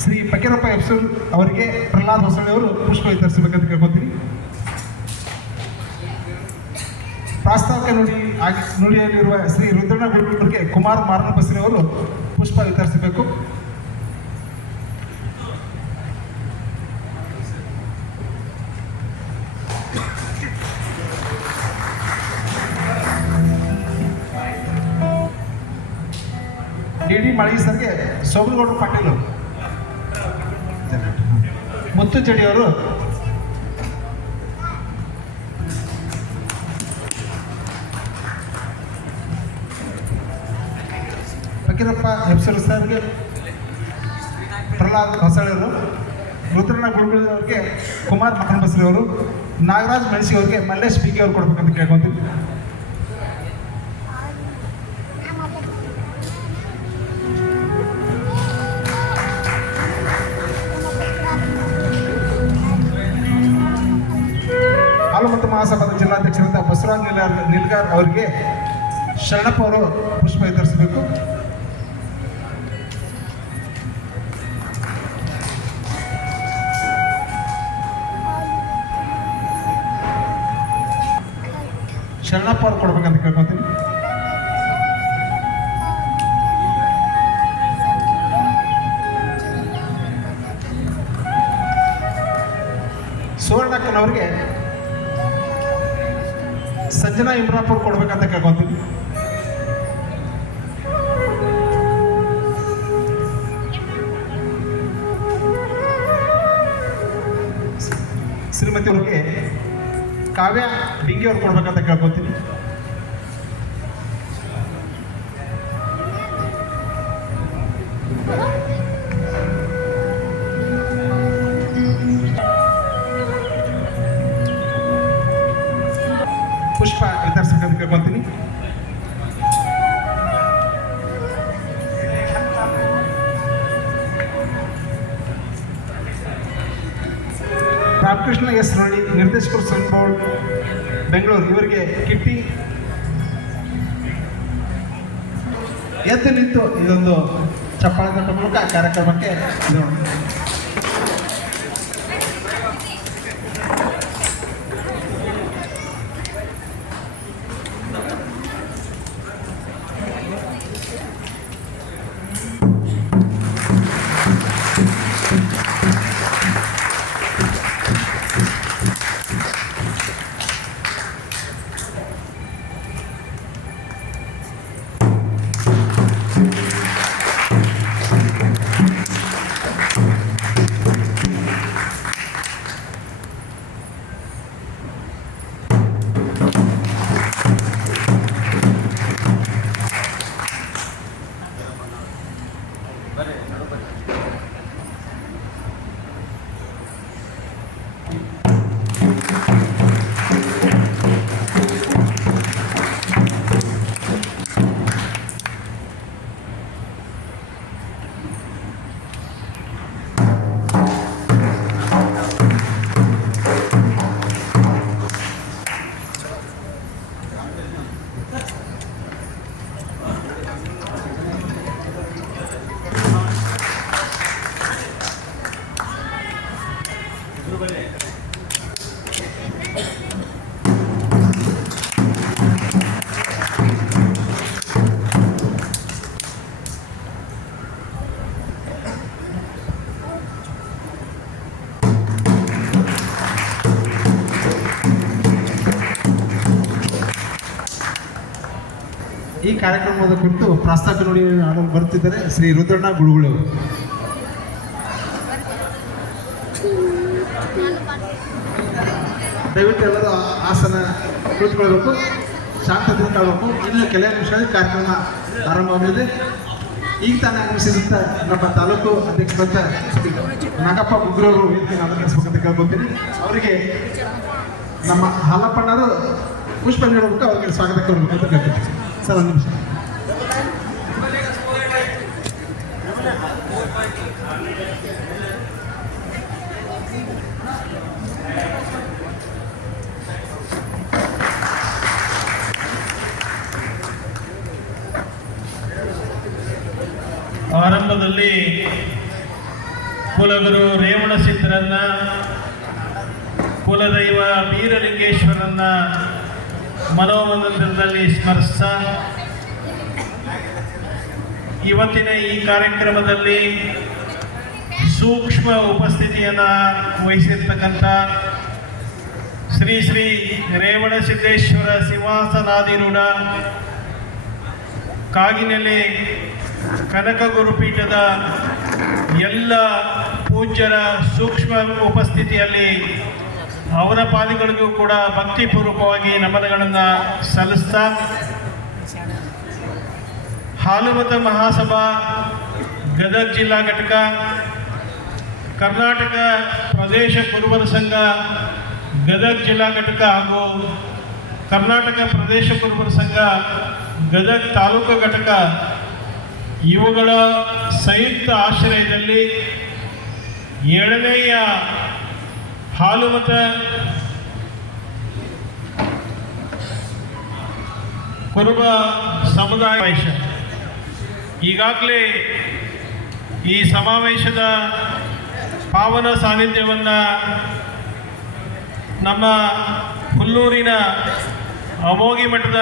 ಶ್ರೀ ಫಕೀರಪ್ಪ ಎಫ್ಸೂರ್ ಅವರಿಗೆ ಪ್ರಹ್ಲಾದ್ ಹೊಸಳ್ಳಿ ಅವರು ಪುಷ್ಪ ವಿತರಿಸಬೇಕಂತ ಕೇಳ್ಕೊತೀನಿ. ಪ್ರಾಸ್ತಾವಿಕ ನುಡಿ ಆಗಿ ನುಡಿಯಲ್ಲಿರುವ ಶ್ರೀ ರುದ್ರಣ್ಣ ಗುರುಗಳಿಗೆ ಕುಮಾರ್ ಮಾರನಬಸ್ರಿ ಅವರು ಪುಷ್ಪ ವಿತರಿಸಬೇಕು. ಡಿ ಡಿ ಮಳಗಿ ಸರ್ಗೆ ಸೋಮನಗೌಡ ಪಾಟೀಲ್. ಮುತ್ತು ಚಡಿಯವರು ಫಕೀರಪ್ಪ ಹೆಬ್ಸರ್ ಸರ್ಗೆ, ಪ್ರಹ್ಲಾದ್ ಹೊಸಳೆಯವರು, ರುದ್ರಣ್ಣ ಗುಡ್ಗುಳಿಯವ್ರಿಗೆ ಕುಮಾರ್ ಮಕನ್ ಬಸ್ರಿ ನಾಗರಾಜ್ ಮೆಣಸಿ ಅವರಿಗೆ ಮಲ್ಲೇಶ್ ಬಿಗಿ ಅವ್ರು ಕೊಡ್ಬೇಕಂತ ಕೇಳ್ಕೊಂತೀನಿ ಮಹಾಸಭಾದ ಜಿಲ್ಲಾಧ್ಯಕ್ಷರಾದ ಬಸವರಾಜ್ ನಿಲ್ಗಾರ್ ನಿಲ್ಗಾರ್ ಅವರಿಗೆ ಶರಣಪ್ಪ ಅವರು ಪುಷ್ಪ ವಿತರಿಸಬೇಕು ಶರಣಪ್ಪ ಅವ್ರು ಕೊಡ್ಬೇಕಂತ ಕೇಳ್ಕೊತೀನಿ. ಸುವರ್ಣಕ್ಕನವ್ರಿಗೆ ಸಂಜನಾ ಇಮ್ರಾಪುರ್ ಕೊಡ್ಬೇಕಂತ ಕೇಳ್ಕೊಂತೀನಿ. ಶ್ರೀಮತಿ ಅವ್ರಿಗೆ ಕಾವ್ಯ ಡಿಂಗಿ ಅವ್ರು ಕೊಡ್ಬೇಕಂತ ಕೇಳ್ಕೊತೀನಿ. ಪುಷ್ಪ ವಿತರಿಸಬೇಕಂತ ಕೇಳ್ಕೊತೀನಿ ರಾಮಕೃಷ್ಣ ಎಸ್ ರಳಿ ನಿರ್ದೇಶಕರು ಸನ್ ಬೆಂಗಳೂರು, ಇವರಿಗೆ ಕಿಟ್ಟಿ. ಎದ್ದು ನಿಂತು ಇದೊಂದು ಚಪ್ಪಾಳೆ ಮೂಲಕ ಕಾರ್ಯಕ್ರಮಕ್ಕೆ ಇದು ಈ ಕಾರ್ಯಕ್ರಮದ ಕುರಿತು ಪ್ರಸ್ತಾಪ ನೋಡಿ ಆಡಲು ಬರುತ್ತಿದ್ದಾರೆ ಶ್ರೀ ರುದ್ರಣ್ಣ ಗುಳುಗುಳು ದಯವಿಟ್ಟು ಎಲ್ಲರೂ ಆಸನ ಕುಳಿತುಕೊಳ್ಬೇಕು ಶಾಂತದಿಂದ ಕಾಣಬೇಕು. ಇನ್ನು ಕೆಲವು ನಿಮಿಷಗಳಲ್ಲಿ ಕಾರ್ಯಕ್ರಮ ಆರಂಭವಾಗಲಿದೆ ಈಗ ತಾನೇ ಆಗಮಿಸಿದಂಥ ನಮ್ಮ ತಾಲೂಕು ಅಧ್ಯಕ್ಷರಂತ ನಾಗಪ್ಪ ಗುಗ್ರವರು ವೇದಿಕೆ ಸ್ವಾಗತ ಕೇಳ್ಕೊತೀನಿ ಅವರಿಗೆ ನಮ್ಮ ಹಾಲಪ್ಪಣ್ಣರು ಪುಷ್ಪ ನೀಡಬೇಕು ಅವರಿಗೆ ಸ್ವಾಗತ ಕೊಡಬೇಕಂತ ಕೇಳ್ಕೊತೀನಿ ಸರ್ ಒಂದು ನಿಮಿಷ. ಆರಂಭದಲ್ಲಿ ಕುಲಗುರು ರೇವಣಸಿದ್ಧರನ್ನ ಕುಲದೈವ ಬೀರಲಿಂಗೇಶ್ವರನ್ನ ಮನೋಮಂದಿರದಲ್ಲಿ ಸ್ಮರಿಸ್ತಾ ಇವತ್ತಿನ ಈ ಕಾರ್ಯಕ್ರಮದಲ್ಲಿ ಸೂಕ್ಷ್ಮ ಉಪಸ್ಥಿತಿಯನ್ನು ವಹಿಸಿರ್ತಕ್ಕಂಥ ಶ್ರೀ ಶ್ರೀ ರೇವಣಸಿದ್ದೇಶ್ವರ ಸಿಂಹಾಸನಾದಿರೂಢ ಕಾಗಿನೆಲೆ ಕನಕ ಗುರುಪೀಠದ ಎಲ್ಲ ಪೂಜ್ಯರ ಸೂಕ್ಷ್ಮ ಉಪಸ್ಥಿತಿಯಲ್ಲಿ ಅವರ ಪಾದಿಗಳಿಗೂ ಕೂಡ ಭಕ್ತಿಪೂರ್ವಕವಾಗಿ ನಮನಗಳನ್ನು ಸಲ್ಲಿಸ್ತಾ ಹಾಲುಮತ ಮಹಾಸಭಾ ಗದಗ ಜಿಲ್ಲಾ ಘಟಕ, ಕರ್ನಾಟಕ ಪ್ರದೇಶ ಕುರುಬರ ಸಂಘ, ಗದಗ ಜಿಲ್ಲಾ ಘಟಕ ಹಾಗೂ ಕರ್ನಾಟಕ ಪ್ರದೇಶ ಕುರುಬರ ಸಂಘ, ಗದಗ ತಾಲೂಕು ಘಟಕ. ಇವುಗಳ ಸಂಯುಕ್ತ ಆಶ್ರಯದಲ್ಲಿ ಏಳನೆಯ ಹಾಲುಮತ ಕುರುಬ ಸಮುದಾಯ ಈಗಾಗಲೇ ಈ ಸಮಾವೇಶದ ಪಾವನ ಸಾನ್ನಿಧ್ಯವನ್ನು ನಮ್ಮ ಹುಲ್ಲೂರಿನ ಅಮೋಗಿ ಮಠದ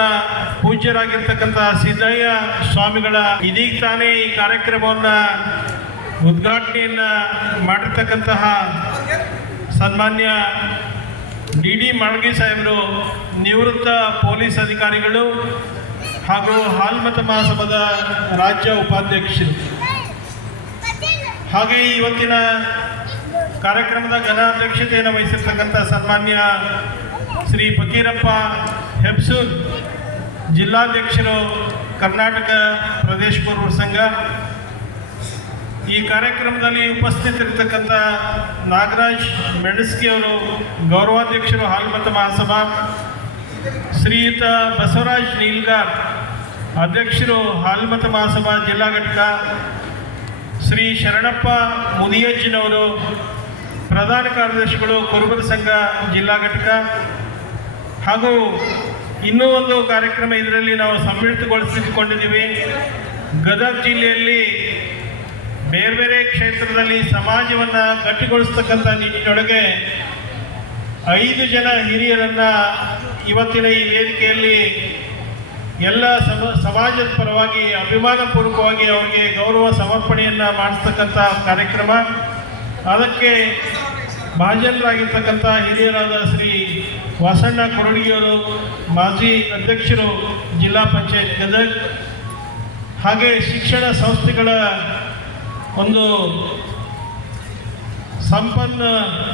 ಪೂಜ್ಯರಾಗಿರ್ತಕ್ಕಂಥ ಸಿದ್ದಯ್ಯ ಸ್ವಾಮಿಗಳ ಇದೀಗ ತಾನೇ ಈ ಕಾರ್ಯಕ್ರಮವನ್ನು ಉದ್ಘಾಟನೆಯನ್ನು ಮಾಡಿರ್ತಕ್ಕಂತಹ ಸನ್ಮಾನ್ಯ ಡಿ ಡಿ ಮಾಳ್ಗಿ ಸಾಹೇಬರು, ನಿವೃತ್ತ ಪೊಲೀಸ್ ಅಧಿಕಾರಿಗಳು ಹಾಗೂ ಹಾಲ್ಮತ ಮಹಾಸಭಾದ ರಾಜ್ಯ ಉಪಾಧ್ಯಕ್ಷರು. ಹಾಗೆ ಇವತ್ತಿನ ಕಾರ್ಯಕ್ರಮದ ಘನ ಅಧ್ಯಕ್ಷತೆಯನ್ನು ವಹಿಸಿರ್ತಕ್ಕಂಥ ಸನ್ಮಾನ್ಯ ಶ್ರೀ ಫಕೀರಪ್ಪ ಹೆಬ್ಸೂರ್, ಜಿಲ್ಲಾಧ್ಯಕ್ಷರು ಕರ್ನಾಟಕ ಪ್ರದೇಶ ಪೂರ್ವ ಸಂಘ ಈ ಕಾರ್ಯಕ್ರಮದಲ್ಲಿ ಉಪಸ್ಥಿತರಿರ್ತಕ್ಕಂಥ ನಾಗರಾಜ್ ಅವರು ಗೌರವಾಧ್ಯಕ್ಷರು, ಹಾಲ್ಮತ ಮಹಾಸಭಾ ಶ್ರೀಯುತ ಬಸವರಾಜ್ ನೀಲ್ಗಾರ್, ಅಧ್ಯಕ್ಷರು ಹಾಲ್ಮತ ಮಹಾಸಭಾ ಜಿಲ್ಲಾ ಘಟಕ ಶ್ರೀ ಶರಣಪ್ಪ ಮುದಿಯಜ್ಜಿನವರು ಪ್ರಧಾನ ಕಾರ್ಯದರ್ಶಿಗಳು ಕುರುಬರ ಸಂಘ ಜಿಲ್ಲಾ ಘಟಕ ಹಾಗೂ ಇನ್ನೂ ಒಂದು ಕಾರ್ಯಕ್ರಮ ಇದರಲ್ಲಿ ನಾವು ಸಮ್ಮಿಳಿತಗೊಳಿಸಿಕೊಂಡಿದ್ದೀವಿ. ಗದಗ ಜಿಲ್ಲೆಯಲ್ಲಿ ಬೇರೆ ಬೇರೆ ಕ್ಷೇತ್ರದಲ್ಲಿ ಸಮಾಜವನ್ನು ಗಟ್ಟಿಗೊಳಿಸ್ತಕ್ಕಂಥ ನಿಟ್ಟಿನೊಳಗೆ ಐದು ಜನ ಹಿರಿಯರನ್ನು ಇವತ್ತಿನ ಈ ವೇದಿಕೆಯಲ್ಲಿ ಎಲ್ಲ ಸಮ, ಸಮಾಜದ ಪರವಾಗಿ ಅಭಿಮಾನಪೂರ್ವಕವಾಗಿ ಅವರಿಗೆ ಗೌರವ ಸಮರ್ಪಣೆಯನ್ನು ಮಾಡಿಸ್ತಕ್ಕಂಥ ಕಾರ್ಯಕ್ರಮ. ಅದಕ್ಕೆ ಭಾಜನರಾಗಿರ್ತಕ್ಕಂಥ ಹಿರಿಯರಾದ ಶ್ರೀ ವಾಸಣ್ಣ ಕೊರಡಿಯವರು, ಮಾಜಿ ಅಧ್ಯಕ್ಷರು, ಜಿಲ್ಲಾ ಪಂಚಾಯತ್ ಗದಗ್, ಹಾಗೆ ಶಿಕ್ಷಣ ಸಂಸ್ಥೆಗಳ ಒಂದು ಸಂಪನ್ನ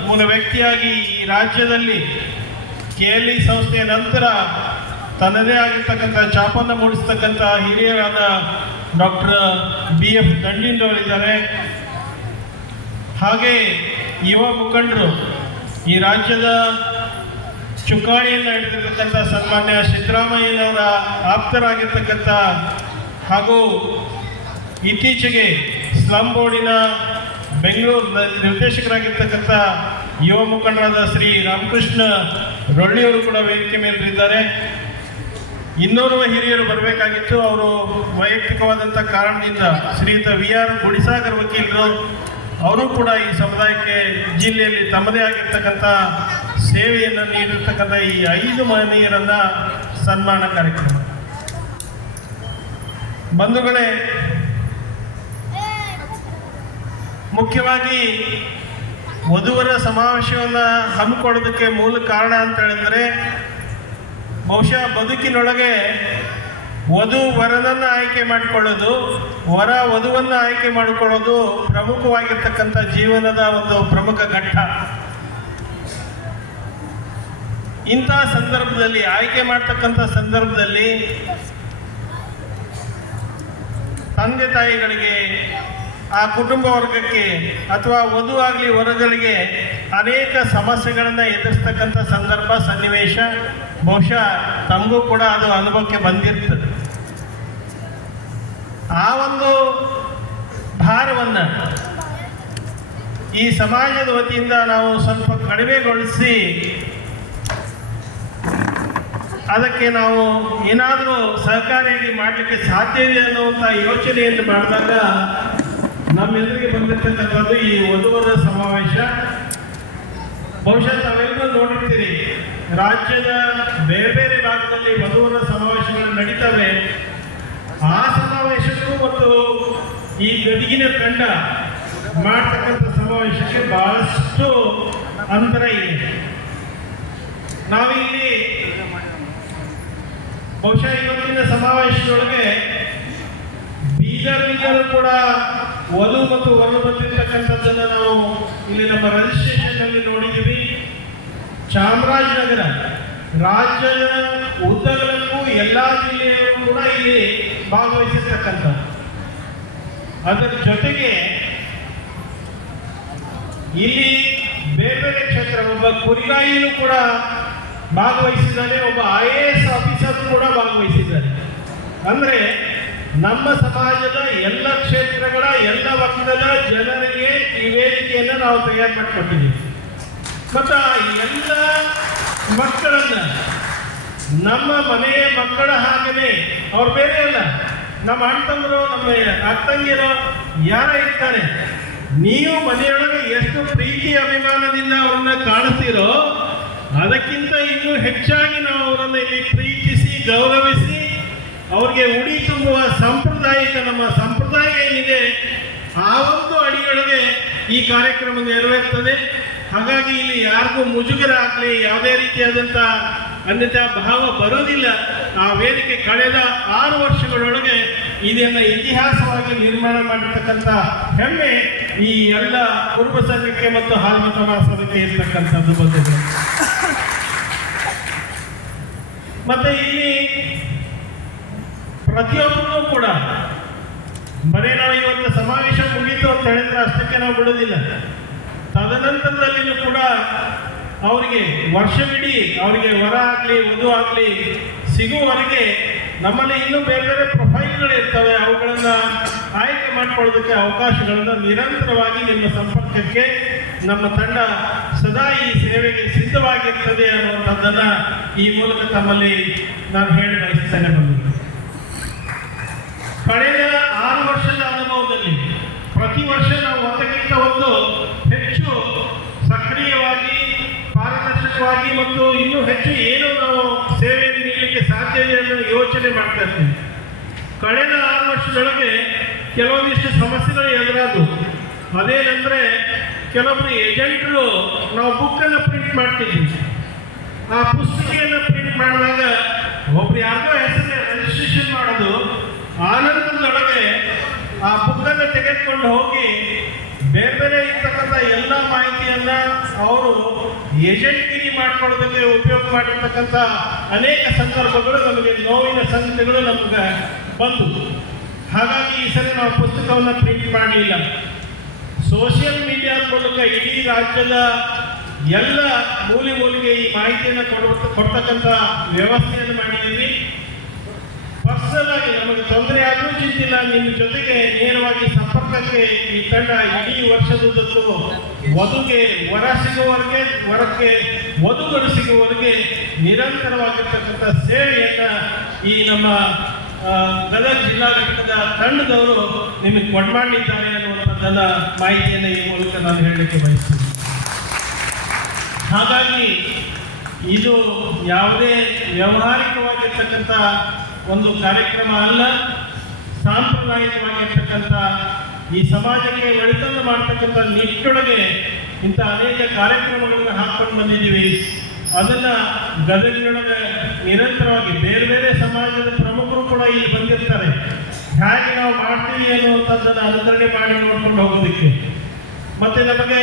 ಮೂಲ ವ್ಯಕ್ತಿಯಾಗಿ ಈ ರಾಜ್ಯದಲ್ಲಿ ಕೆ ಎಲ್ ಇ ಸಂಸ್ಥೆಯ ನಂತರ ತನ್ನದೇ ಆಗಿರ್ತಕ್ಕಂಥ ಛಾಪನ್ನು ಮೂಡಿಸ್ತಕ್ಕಂಥ ಹಿರಿಯರಾದ ಡಾಕ್ಟರ್ ಬಿ ಎಫ್ ದಂಡಿಂದವರಿದ್ದಾರೆ ಹಾಗೆ ಯುವ ಮುಖಂಡರು ಈ ರಾಜ್ಯದ ಚುಕ್ಕಾಣಿಯನ್ನು ಹಿಡಿದಿರ್ತಕ್ಕಂಥ ಸನ್ಮಾನ್ಯ ಸಿದ್ದರಾಮಯ್ಯನವರ ಆಪ್ತರಾಗಿರ್ತಕ್ಕಂಥ ಹಾಗೂ ಇತ್ತೀಚೆಗೆ ಸ್ಲಮ್ ಬೋರ್ಡಿನ ಬೆಂಗಳೂರು ನಿರ್ದೇಶಕರಾಗಿರ್ತಕ್ಕಂಥ ಯುವ ಮುಖಂಡರಾದ ಶ್ರೀ ರಾಮಕೃಷ್ಣ ರೊಳ್ಳಿಯವರು ಕೂಡ ವೇದಿಕೆ ಮೇಲಿದ್ದಾರೆ ಇನ್ನೋರ್ವ ಹಿರಿಯರು ಬರಬೇಕಾಗಿತ್ತು. ಅವರು ವೈಯಕ್ತಿಕವಾದಂಥ ಕಾರಣದಿಂದ ಶ್ರೀಯುತ ವಿ ಆರ್ ಗುಡಿಸಾಗರ್ ವಕೀಲರು ಅವರು ಕೂಡ ಈ ಸಮುದಾಯಕ್ಕೆ ಜಿಲ್ಲೆಯಲ್ಲಿ ತಮ್ಮದೇ ಆಗಿರ್ತಕ್ಕಂಥ ಸೇವೆಯನ್ನು ನೀಡಿರ್ತಕ್ಕಂಥ ಈ ಐದು ಮಹನೀಯರನ್ನ ಸನ್ಮಾನ ಕಾರ್ಯಕ್ರಮ. ಬಂಧುಗಳೇ ಮುಖ್ಯವಾಗಿ ವಧುವರ ಸಮಾವೇಶವನ್ನು ಹಮ್ಮಿಕೊಳ್ಳೋದಕ್ಕೆ ಮೂಲ ಕಾರಣ ಅಂತ ಹೇಳಿದ್ರೆ, ಬಹುಶಃ ಬದುಕಿನೊಳಗೆ ವಧು ವರನನ್ನು ಆಯ್ಕೆ ಮಾಡಿಕೊಳ್ಳೋದು, ವರ ವಧುವನ್ನು ಆಯ್ಕೆ ಮಾಡಿಕೊಳ್ಳೋದು ಪ್ರಮುಖವಾಗಿರ್ತಕ್ಕಂಥ ಜೀವನದ ಒಂದು ಪ್ರಮುಖ ಘಟ್ಟ. ಇಂತಹ ಸಂದರ್ಭದಲ್ಲಿ, ಆಯ್ಕೆ ಮಾಡ್ತಕ್ಕಂಥ ಸಂದರ್ಭದಲ್ಲಿ ತಂದೆ ತಾಯಿಗಳಿಗೆ ಆ ಕುಟುಂಬ ವರ್ಗಕ್ಕೆ ಅಥವಾ ಆಗಲಿ ವರಗಳಿಗೆ ಅನೇಕ ಸಮಸ್ಯೆಗಳನ್ನು ಎದುರಿಸ್ತಕ್ಕಂಥ ಸಂದರ್ಭ, ಸನ್ನಿವೇಶ, ಬಹುಶಃ ತಮಗೂ ಕೂಡ ಅದು ಅನುಭವಕ್ಕೆ ಬಂದಿರ್ತದೆ. ಆ ಒಂದು ಭಾರವನ್ನು ಈ ಸಮಾಜದ ವತಿಯಿಂದ ನಾವು ಸ್ವಲ್ಪ ಕಡಿಮೆಗೊಳಿಸಿ ಅದಕ್ಕೆ ನಾವು ಏನಾದರೂ ಸಹಕಾರಿಯಾಗಿ ಮಾಡಲಿಕ್ಕೆ ಸಾಧ್ಯವಿದೆ ಅನ್ನುವಂಥ ಯೋಚನೆಯನ್ನು ಮಾಡಿದಾಗ ನಮ್ಮ ಎದುರಿಗೆ ಬಂದಿರ್ತಕ್ಕಂಥದ್ದು ಈ ವಧುವರ ಸಮಾವೇಶ. ಬಹುಶಃ ತಾವೆಲ್ಲರೂ ನೋಡಿರ್ತೀರಿ, ರಾಜ್ಯದ ಬೇರೆ ಬೇರೆ ಭಾಗದಲ್ಲಿ ವಧುವರ ಸಮಾವೇಶಗಳು ನಡೀತವೆ. ಆ ಸಮಾವೇಶಕ್ಕೂ ಮತ್ತು ಈ ಗದಗಿನ ತಂಡ ಮಾಡ್ತಕ್ಕಂಥ ಸಮಾವೇಶಕ್ಕೆ ಬಹಳಷ್ಟು ಅಂತರ ಇದೆ. ನಾವಿಲ್ಲಿ ಬಹುಶಃ ಇವತ್ತಿನ ಸಮಾವೇಶದೊಳಗೆ ಬೀದರ್ ಕೂಡ ವಧು ಮತ್ತು ವರದು ಬಂದಿರತಕ್ಕಂಥದ್ದನ್ನು ನಾವು ಇಲ್ಲಿ ನಮ್ಮ ಅಲ್ಲಿ ನೋಡಿದ್ದೀವಿ. ಚಾಮರಾಜನಗರ ರಾಜ್ಯದ ಉದ್ದಗಲಕ್ಕೂ ಎಲ್ಲಾ ಜಿಲ್ಲೆಯವರು ಕೂಡ ಇಲ್ಲಿ ಭಾಗವಹಿಸಿರ್ತಕ್ಕಂಥದ್ದು. ಅದರ ಜೊತೆಗೆ ಇಲ್ಲಿ ಬೇರೆ ಬೇರೆ ಕ್ಷೇತ್ರ, ಒಬ್ಬ ಕುರಿಗಾಯಿನೂ ಕೂಡ ಭಾಗವಹಿಸಿದ್ದಾರೆ, ಒಬ್ಬ ಐ ಎ ಎಸ್ ಆಫೀಸರ್ ಕೂಡ ಭಾಗವಹಿಸಿದ್ದಾರೆ. ಅಂದ್ರೆ ನಮ್ಮ ಸಮಾಜದ ಎಲ್ಲ ಎಲ್ಲ ವರ್ಗದ ಜನರಿಗೆ ಈ ವೇದಿಕೆಯನ್ನು ನಾವು ತಯಾರು ಮಾಡಿಕೊಟ್ಟಿದ್ದೀವಿ ಮತ್ತು ಎಲ್ಲ ಮಕ್ಕಳನ್ನ ನಮ್ಮ ಮನೆಯ ಮಕ್ಕಳ ಹಾಗೆಯೇ ಅವ್ರು ಬೇರೆ ಅಲ್ಲ, ನಮ್ಮ ಅಣ್ಣಂದರು ನಮ್ಮ ಅತ್ತಂಗಿರು ಯಾರ ಇರ್ತಾರೆ, ನೀವು ಮನೆಯೊಳಗೆ ಎಷ್ಟು ಪ್ರೀತಿ ಅಭಿಮಾನದಿಂದ ಅವ್ರನ್ನ ಕಾಣಿಸ್ತೀರೋ ಅದಕ್ಕಿಂತ ಇನ್ನೂ ಹೆಚ್ಚಾಗಿ ನಾವು ಅವರನ್ನು ಇಲ್ಲಿ ಪ್ರೀತಿಸಿ ಗೌರವಿಸಿ ಅವ್ರಿಗೆ ಉಡಿ ತುಂಬುವ ಸಾಂಪ್ರದಾಯಿಕ ನಮ್ಮ ಸಂಪ್ರದಾಯ ಏನಿದೆ, ಆ ಒಂದು ಅಡಿಯೊಳಗೆ ಈ ಕಾರ್ಯಕ್ರಮ ನೆರವೇರ್ತದೆ. ಹಾಗಾಗಿ ಇಲ್ಲಿ ಯಾರಿಗೂ ಮುಜುಗರ ಆಗಲಿ ಯಾವುದೇ ರೀತಿಯಾದಂಥ ಅನ್ಯತಾ ಭಾವ ಬರೋದಿಲ್ಲ ಆ ವೇದಿಕೆ ಕಳೆದ ಆರು ವರ್ಷಗಳೊಳಗೆ ಇದನ್ನು ಇತಿಹಾಸವಾಗಿ ನಿರ್ಮಾಣ ಮಾಡಿರ್ತಕ್ಕಂಥ ಹೆಮ್ಮೆ ಈ ಎಲ್ಲ ಕುರುಬ ಸಂಘಕ್ಕೆ ಮತ್ತು ಹಾಲ್ಮತ ಮಹಾಸಭೆಗೆ ಇರ್ತಕ್ಕಂಥದ್ದು ಬಂದಿದೆ. ಮತ್ತೆ ಇಲ್ಲಿ ಪ್ರತಿಯೊಬ್ಬರೂ ಕೂಡ. ಬರೀ ನಾವು ಇವತ್ತು ಸಮಾವೇಶ ಮುಗೀತು ಅಂತ ಹೇಳಿದ್ರೆ ಅಷ್ಟಕ್ಕೆ ನಾವು ಬಿಡೋದಿಲ್ಲ ತದನಂತರದಲ್ಲಿನೂ ಕೂಡ ಅವರಿಗೆ ವರ್ಷವಿಡೀ, ಅವರಿಗೆ ವರ ಆಗಲಿ, ವಧು ಆಗಲಿ ಸಿಗುವವರೆಗೆ ನಮ್ಮಲ್ಲಿ ಇನ್ನೂ ಬೇರೆ ಬೇರೆ ಪ್ರೊಫೈಲ್ಗಳು ಇರ್ತವೆ. ಅವುಗಳನ್ನು ಆಯ್ಕೆ ಮಾಡ್ಕೊಳ್ಳೋದಕ್ಕೆ ಅವಕಾಶಗಳನ್ನು ನಿರಂತರವಾಗಿ ನಿಮ್ಮ ಸಂಪರ್ಕಕ್ಕೆ, ನಮ್ಮ ತಂಡ ಸದಾ ಈ ಸೇವೆಗೆ ಸಿದ್ಧವಾಗಿರ್ತದೆ ಅನ್ನುವಂಥದ್ದನ್ನು ಈ ಮೂಲಕ ತಮ್ಮಲ್ಲಿ ನಾನು ಹೇಳಿ ಬಯಸ್ತೇನೆ ಬಂದಿದ್ದೆ ಕಳೆದ ಆರು ವರ್ಷದ ಅನುಭವದಲ್ಲಿ ಪ್ರತಿ ವರ್ಷ ನಾವು ಒಂದಕ್ಕಿಂತ ಒಂದು ಹೆಚ್ಚು ಸಕ್ರಿಯವಾಗಿ, ಪಾರದರ್ಶಕವಾಗಿ ಮತ್ತು ಇನ್ನೂ ಹೆಚ್ಚು ಏನು ನಾವು ಸೇವೆ ನೀಡಲಿಕ್ಕೆ ಸಾಧ್ಯ ಇದೆ ಅನ್ನೋ ಯೋಚನೆ ಮಾಡ್ತಾ ಇರ್ತೀವಿ. ಕಳೆದ ಆರು ವರ್ಷದೊಳಗೆ ಕೆಲವೊಂದಿಷ್ಟು ಸಮಸ್ಯೆಗಳು ಎದುರಾದವು. ಅದೇನೆಂದರೆ ಕೆಲವೊಬ್ಬರು ಏಜೆಂಟರು ನಾವು ಬುಕ್ಕನ್ನು ಪ್ರಿಂಟ್ ಮಾಡ್ತಿದ್ವಿ. ಆ ಪುಸ್ತಕೆಯನ್ನು ಪ್ರಿಂಟ್ ಮಾಡಿದಾಗ ಒಬ್ರು ಯಾರಿಗೋ ಹೆಸರು ರಿಜಿಸ್ಟ್ರೇಷನ್ ಮಾಡೋದು ಆನಂದದೊಳಗೆ ಆ ಬುಕ್ಕನ್ನು ತೆಗೆದುಕೊಂಡು ಹೋಗಿ ಬೇರೆ ಬೇರೆ ಇರ್ತಕ್ಕಂಥ ಎಲ್ಲ ಮಾಹಿತಿಯನ್ನ ಅವರು ಏಜೆಂಟ್ಗಿರಿ ಮಾಡ್ಕೊಳ್ಳೋದಕ್ಕೆ ಉಪಯೋಗ ಮಾಡಿರ್ತಕ್ಕಂಥ ಅನೇಕ ಸಂದರ್ಭಗಳು ನಮಗೆ ನೋವಿನ ಸಂಗತಿಗಳು ನಮಗೆ ಬಂದು. ಹಾಗಾಗಿ ಈ ಸರಿ ನಾವು ಪುಸ್ತಕವನ್ನು ಪ್ರಿಂಟ್ ಮಾಡಲಿಲ್ಲ. ಸೋಷಿಯಲ್ ಮೀಡಿಯಾದ ಮೂಲಕ ಇಡೀ ರಾಜ್ಯದ ಎಲ್ಲ ಮೂಲೆ ಮೂಲೆಗೆ ಈ ಮಾಹಿತಿಯನ್ನು ಕೊಡ ಕೊಡ್ತಕ್ಕಂಥ ವ್ಯವಸ್ಥೆಯನ್ನು ಮಾಡಿದ್ದೀವಿ ಪರ್ಸನಲ್ ಆಗಿ ನಮಗೆ ತೊಂದರೆ ಆದರೂ ಚಿಂತಿಲ್ಲ ನಿಮ್ಮ ಜೊತೆಗೆ ನೇರವಾಗಿ ಸಂಪರ್ಕಕ್ಕೆ ಈ ತಂಡ ಇಡೀ ವರ್ಷದುದ್ದಕ್ಕೂ ವಧುಗೆ ವರ ಸಿಗುವವರೆಗೆ, ವರಕ್ಕೆ ವಧುಗಳು ಸಿಗುವವರೆಗೆ ನಿರಂತರವಾಗಿರ್ತಕ್ಕಂಥ ಸೇವೆಯನ್ನು ಈ ನಮ್ಮ ಗದಗ ಜಿಲ್ಲಾ ಘಟಕದ ತಂಡದವರು ನಿಮಗೆ ಕೊಡ್ಮಾಡಿದ್ದಾರೆ ಅನ್ನುವಂಥದ್ದನ್ನ ಮಾಹಿತಿಯನ್ನು ಈ ಮೂಲಕ ನಾನು ಹೇಳಲಿಕ್ಕೆ ಬಯಸ್ತೀನಿ. ಹಾಗಾಗಿ ಇದು ಯಾವುದೇ ವ್ಯಾವಹಾರಿಕವಾಗಿರ್ತಕ್ಕಂಥ ಒಂದು ಕಾರ್ಯಕ್ರಮ ಅಲ್ಲ, ಸಾಂಪ್ರದಾಯಿಕವಾಗಿರ್ತಕ್ಕಂಥ ಈ ಸಮಾಜಕ್ಕೆ ಒಳಿತನ್ನು ಮಾಡ್ತಕ್ಕಂಥ ನಿಟ್ಟೊಳಗೆ ಇಂಥ ಅನೇಕ ಕಾರ್ಯಕ್ರಮಗಳನ್ನು ಹಾಕೊಂಡು ಬಂದಿದ್ದೀವಿ. ಅದನ್ನ ಗದಗಿನೊಳಗೆ ನಿರಂತರವಾಗಿ ಬೇರೆ ಬೇರೆ ಸಮಾಜದ ಪ್ರಮುಖರು ಕೂಡ ಇಲ್ಲಿ ಬಂದಿರ್ತಾರೆ. ಹೇಗೆ ನಾವು ಮಾಡ್ತೀವಿ ಅನ್ನುವಂಥದ್ದನ್ನು ಅನುಕರಣೆ ಮಾಡಿ ನೋಡ್ಕೊಂಡು ಹೋಗೋದಕ್ಕೆ. ಮತ್ತೆ ನಮಗೆ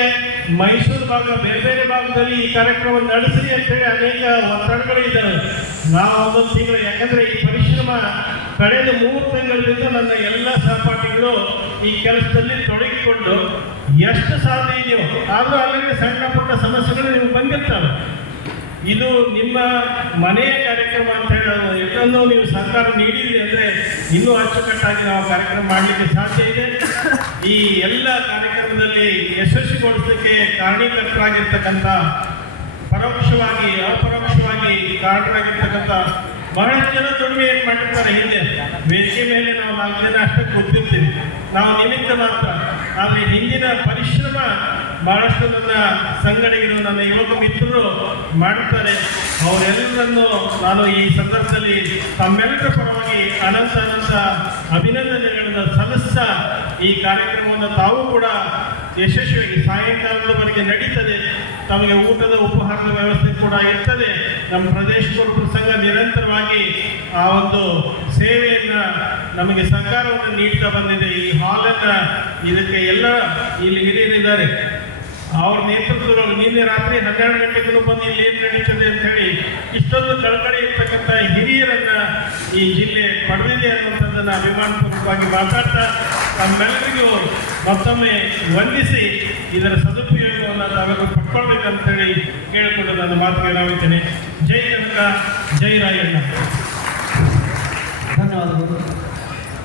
ಮೈಸೂರು ಭಾಗ, ಬೇರೆ ಬೇರೆ ಭಾಗದಲ್ಲಿ ಈ ಕಾರ್ಯಕ್ರಮವನ್ನು ನಡೆಸ್ರಿ ಅಂತೇಳಿ ಅನೇಕ ಒತ್ತಡಗಳು ಇದ್ದಾವೆ ನಾವು ಒಂದು ತಿಂಗಳು, ಯಾಕಂದ್ರೆ ಈ ಪರಿಶ್ರಮ ಕಳೆದ ಮೂರು ತಿಂಗಳಿಂದ ನನ್ನ ಎಲ್ಲ ಸಹಪಾಠಿಗಳು ಈ ಕೆಲಸದಲ್ಲಿ ತೊಡಗಿಕೊಂಡು, ಎಷ್ಟು ಸಾಧ್ಯ ಇದೆಯೋ, ಆದರೂ ಅಲ್ಲಿಗೆ ಸಣ್ಣ ಪುಟ್ಟ ಸಮಸ್ಯೆಗಳು ನಿಮ್ಗೆ ಬಂದಿರ್ತವೆ ಇದು ನಿಮ್ಮ ಮನೆಯ ಕಾರ್ಯಕ್ರಮ ಅಂತ ಹೇಳೋದು ಎಷ್ಟೊಂದು ನೀವು ಸರ್ಕಾರ ನೀಡಿದ್ರಿ ಅಂದ್ರೆ ಇನ್ನೂ ಅಚ್ಚುಕಟ್ಟಾಗಿ ನಾವು ಕಾರ್ಯಕ್ರಮ ಮಾಡಲಿಕ್ಕೆ ಸಾಧ್ಯ ಇದೆ. ಈ ಎಲ್ಲ ಕಾರ್ಯಕ್ರಮದಲ್ಲಿ ಯಶಸ್ವಿಗೊಳಿಸಲಿಕ್ಕೆ ಕಾರಣೀಕರ್ತರಾಗಿರ್ತಕ್ಕಂಥ ಪರೋಕ್ಷವಾಗಿ, ಅಪರೋಕ್ಷವಾಗಿ ಕಾರಣರಾಗಿರ್ತಕ್ಕಂಥ ಬಹಳಷ್ಟು ಜನ ದುಡಿಮೆ ಏನು ಮಾಡಿರ್ತಾರೆ ಹಿಂದೆ. ವೇದಿಕೆ ಮೇಲೆ ನಾವು ನಾಲ್ಕು ಜನ ಅಷ್ಟೇ ಕೂತಿರ್ತೀವಿ. ನಾವು ನಿಮಿತ್ತ ಮಾತ್ರ. ಆದರೆ ಹಿಂದಿನ ಪರಿಶ್ರಮ ಬಹಳಷ್ಟು ನನ್ನ ಸಂಘಟನೆಗಳು ನನ್ನ ಯುವಕ ಮಿತ್ರರು ಮಾಡುತ್ತಾರೆ. ಅವರೆಲ್ಲರನ್ನು ನಾನು ಈ ಸಂದರ್ಭದಲ್ಲಿ ತಮ್ಮೆಲ್ಲರ ಪರವಾಗಿ ಅನಂತ ಅನಂತ ಅಭಿನಂದನೆಗಳನ್ನು ಸಲ್ಲಿಸ್ತಾ ಈ ಕಾರ್ಯಕ್ರಮವನ್ನು ತಾವು ಕೂಡ ಯಶಸ್ವಿಯಾಗಿ ಸಾಯಂಕಾಲದವರೆಗೆ ನಡೀತದೆ. ತಮಗೆ ಊಟದ ಉಪಹಾರದ ವ್ಯವಸ್ಥೆ ಕೂಡ ಇರ್ತದೆ. ನಮ್ಮ ಪ್ರದೇಶದವರು ಪ್ರಸಂಗ ನಿರಂತರವಾಗಿ ಆ ಒಂದು ಸೇವೆಯನ್ನು ನಮಗೆ ಸರ್ಕಾರವನ್ನು ನೀಡ್ತಾ ಬಂದಿದೆ. ಈ ಹಾಲನ್ನು ಇದಕ್ಕೆ ಎಲ್ಲ ಇಲ್ಲಿ ಹಿರಿಯರಿದ್ದಾರೆ. ಅವ್ರ ನೇತೃತ್ವದಲ್ಲಿ ನಿನ್ನೆ ರಾತ್ರಿ ಹನ್ನೆರಡು ಗಂಟೆಗೂ ಬಂದು ಇಲ್ಲಿ ಏನು ನಡೀತದೆ ಅಂತ ಹೇಳಿ ಇಷ್ಟೊಂದು ಕಳಕಳಿ ಇರ್ತಕ್ಕಂಥ ಹಿರಿಯರನ್ನ ಈ ಜಿಲ್ಲೆ ಪಡೆದಿದೆ ಅನ್ನುವಂಥದ್ದನ್ನು ಅಭಿಮಾನಪೂರ್ವಕವಾಗಿ ಮಾತಾಡ್ತಾ ತಮ್ಮೆಲ್ಲರಿಗೂ ಮತ್ತೊಮ್ಮೆ ವಂದಿಸಿ ಇದರ ಸದುಪಯೋಗವನ್ನು ತಾವೆಲ್ಲರೂ ಪಡ್ಕೊಳ್ಬೇಕಂತೇಳಿ ಕೇಳಿಕೊಂಡು ನನ್ನ ಮಾತಿಗೆ ನಾವಿದ್ದೇನೆ ಜೈ ಕನಕ, ಜೈ ರಾಯಣ್ಣ. ಧನ್ಯವಾದಗಳು.